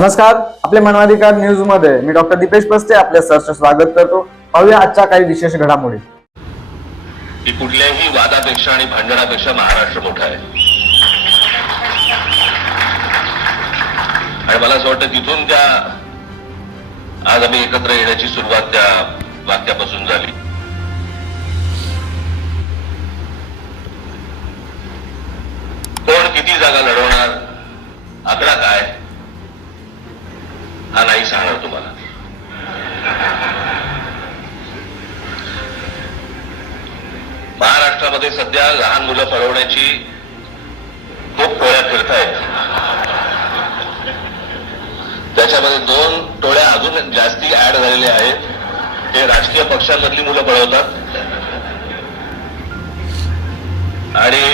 नमस्कार, आपले मानवाधिकार न्यूज मध्ये मी डॉक्टर दीपेश पस्ते आपले सहर्ष स्वागत करतो। पाहूया आजच्या काही विशेष घडामोडी। की कुठल्याही वादापेक्षा आणि भांडणापेक्षा महाराष्ट्र मोठा आहे आणि मला असं वाटतं तिथून त्या आज आम्ही एकत्र येण्याची सुरुवात त्या वाक्यापासून झाली। कोण किती जागा लढवणार, आकडा काय हा नाही सांगणार तुम्हाला। महाराष्ट्रामध्ये सध्या लहान मुलं पळवण्याची खूप टोळ्या फिरतायत। त्याच्यामध्ये 2 टोळ्या अजून जास्ती ऍड झालेल्या आहेत। ते राजकीय पक्षांमधली मुलं पळवतात आणि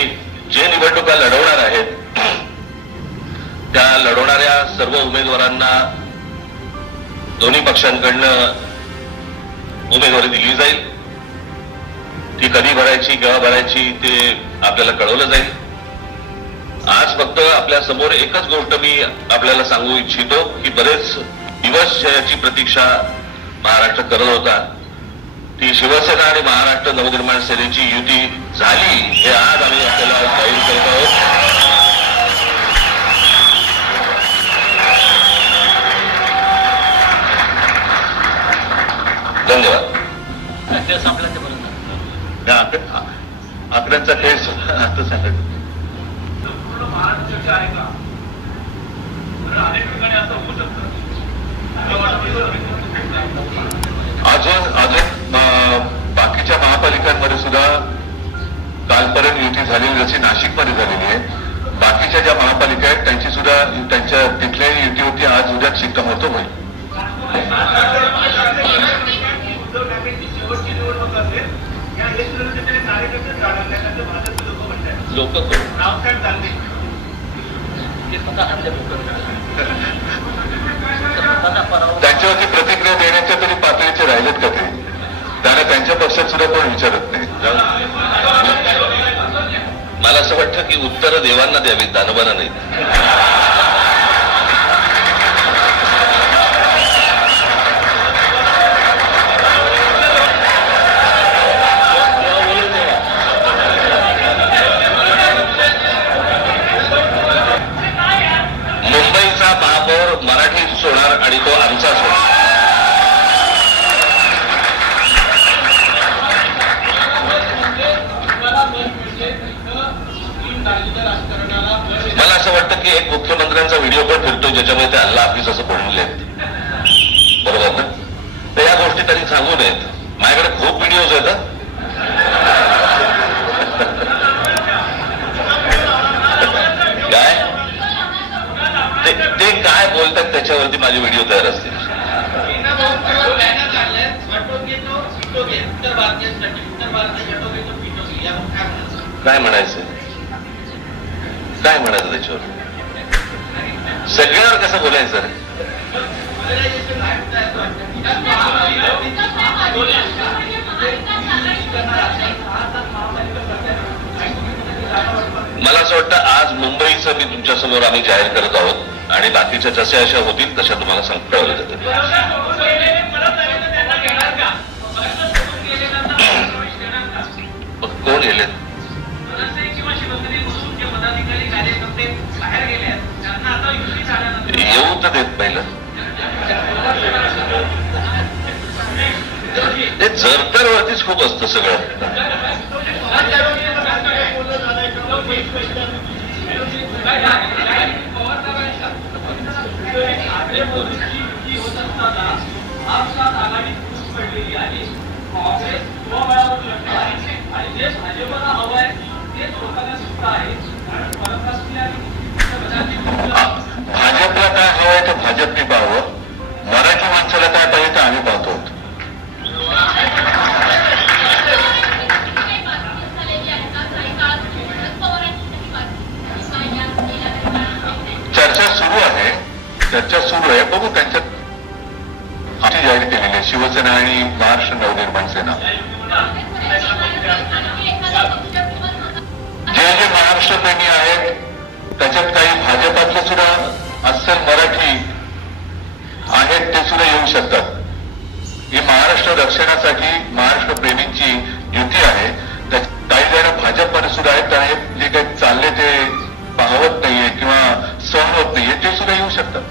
जे निवडणुका लढवणार आहेत त्या लढवणाऱ्या सर्व उमेदवारांना दोन्ही पक्षांकडनं उमेदवारी दिली जाईल। ती कधी भरायची केव्हा भरायची ते आपल्याला कळवलं जाईल। आज फक्त आपल्या समोर एकच गोष्ट मी आपल्याला सांगू इच्छितो की बरेच दिवस याची प्रतीक्षा महाराष्ट्र करत होता। ती शिवसेना आणि महाराष्ट्र नवनिर्माण सेनेची युती झाली हे आज आम्ही आपल्याला जाहीर करत आहोत। धन्यवाद। आकड्यांचा खेळ आता सांगत महाराष्ट्राचे आहे का? अनेक ठिकाणी असं होऊ शकतं। अजून बाकीच्या महापालिकांमध्ये सुद्धा कालपर्यंत युती झालेली जशी नाशिकमध्ये झालेली आहे, बाकीच्या ज्या महापालिका आहेत त्यांची सुद्धा त्यांच्या तिथल्या युतीवरती आज उद्या शिक्कामोर्तब होईल। उद्धव ठाकरेंची शेवटची निवडणूक असेल या हेतूने कार्यकर्ते जाणवण्यासाठी भाजपचे लोक म्हणतात। लोक रावसाहेब दानवे त्यांच्यावरती प्रतिक्रिया देण्याच्या तरी पातळीचे राहिलेत का ते? त्याने त्यांच्या पक्षात सुद्धा कोण विचारत नाही। मला असं वाटतं की उत्तरं देवांना द्यावीत, दानवांना नाही। मुंबईचा महापौर मराठीच होणार आणि तो आमचाच होणार। मला असं वाटतं की एक मुख्यमंत्र्यांचा व्हिडिओ पण फिरतो ज्याच्यामध्ये ते अल्ला हाफिज असं बोलले आहेत, बरोबर ना? तर या गोष्टी त्यांनी सांगू नयेत। माझ्याकडे खूप व्हिडिओज आहेत। काय ते काय बोलतात त्याच्यावरती माझे व्हिडिओ तयार असतील। काय म्हणायचं, काय म्हणायचं त्याच्यावर? सगळ्यावर कसं बोलायचं? मला असं वाटतं आज मुंबईचं मी तुमच्या समोर आम्ही जाहीर करत आहोत आणि बाकीच्या जशा अशा होतील तशा तुम्हाला कळवलं जातं। कोण गेले? येऊ तर देत पहिलं। ते जरतर वरतीच खूप असतं सगळं। भाजपला काय हवंय तर भाजपने पाहावं, मराठी माणसाला काय पाहिजे तर आम्ही पाहतो। चर्चा सुरू आहे, बघू त्यांच्यात जाहीर केलेली आहे शिवसेना आणि महाराष्ट्र नवनिर्माण सेना। जे जे महाराष्ट्र प्रेमी आहेत त्याच्यात काही भाजपातले सुद्धा अस्सल मराठी आहेत ते सुद्धा येऊ शकतात. ही महाराष्ट्र रक्षणासाठी महाराष्ट्र प्रेमींची युती आहे. काही जण भाजपमध्ये सुद्धा आहेत आणि जे काही चालले ते पाहवत नाहीये किंवा सहन होत नाहीये ते सुद्धा येऊ शकतात.